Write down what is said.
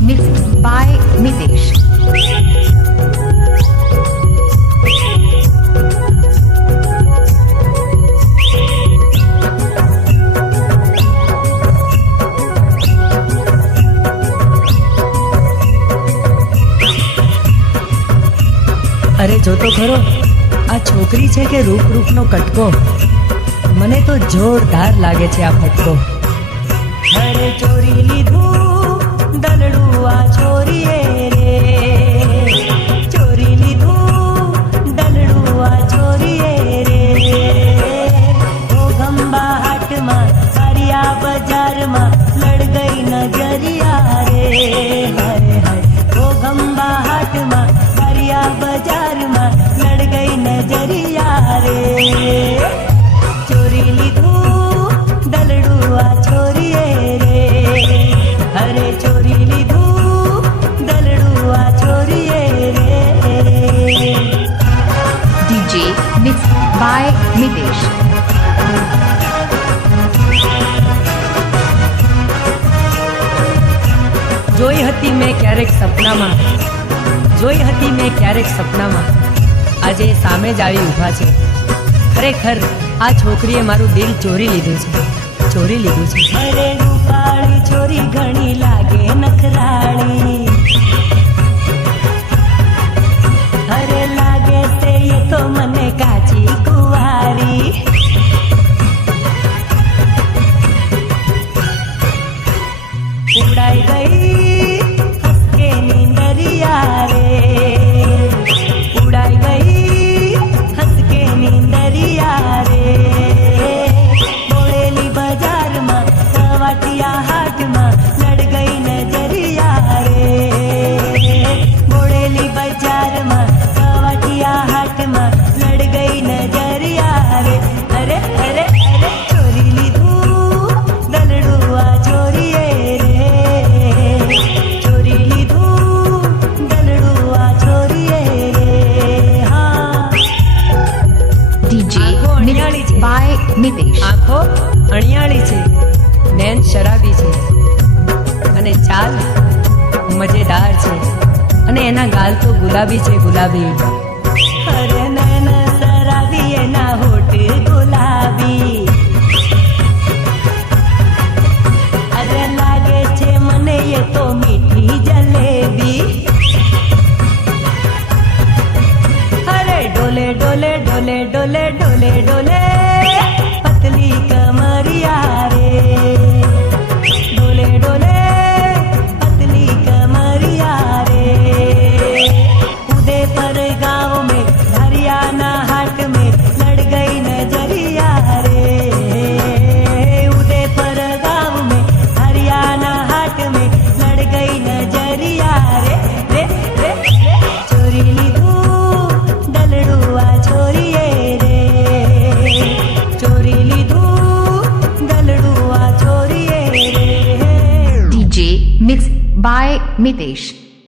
mixed by Mitesh. અરે જો તો ખરો, આ છોકરી છે કે રૂપ રૂપનો કટકો? મને તો જોરદાર લાગે છે આ ફટકો. અરે ચોરી લીધું દલડું આ છોરીએ રે, ચોરી લીધું દલડું આ છોરીએ રે. ઓ ગંબા હાટમાં કારિયા બજારમાં લડ ગઈ નજરિયા રે. હાય હાય ઓ ગંબા હાટમાં બજારમાં લડ ગઈ નજરિયા રે. ચોરી લીધું દલડું આ છોરીએ રે. અરે ચોરી લીધું દલડું આ છોરીએ રે. DJ mixed by Mitesh. જોઈ હતી મેં ક્યારેક સપનામાં, જોઈ હતી મેં ક્યારેક સપનામાં, આજે સામે જ આવી ઊભા છે. ખરેખર આ છોકરીએ મારું દિલ ચોરી લીધું છે, ચોરી લીધું છે. અરે રૂપાળી છોરી ઘણી લાગે નખરાળી, અરે લાગે છે એ તો મને કાચી કુંવારી. ઉડાઈ ગઈ હસકે નીંદરિયા રે, ઉડાઈ ગઈ હસકે નીંદરિયા રે. બોળેલી બજારમાં સવાટિયા હાટમાં લડ ગઈ નજરિયા રે. બોળેલી બજારમાં સવાટિયા હાટમાં લડ ગઈ નજરિયા રે. અરે અરે અરે ચોરી લીધું દલડું આ છોરીએ રે. ચોરી લીધું દલડું આ છોરીએ રે. હા DJ mixed by Mitesh. આંખો અણિયાળી છે, નૈન શરાબી છે, અને ચાલ મજેદાર છે, અને એના ગાલ તો ગુલાબી છે, ગુલાબી. અરે નૈન શરાબી એના હોઠ ગુલાબી. અરે લાગે છે મને એ તો મીઠી જલેબી. અરે ડોલે ડોલે ડોલે ડોલે ડોલે ડોલે પતલી કમરિયા રે. ડોલે ડોલે પતલી કમરિયા રે. ઉદયપર गाँव में हरियाणा हाट में लड़ गई नजरिया रे. उदयपर गाँव में हरियाणा हाट में लड़ गई नजरिया रे. रे रे रे ચોરી લીધું દલડું આ છોરીએ રે. ચોરી લીધું દલડું આ છોરીએ રે. DJ mixed by Mitesh.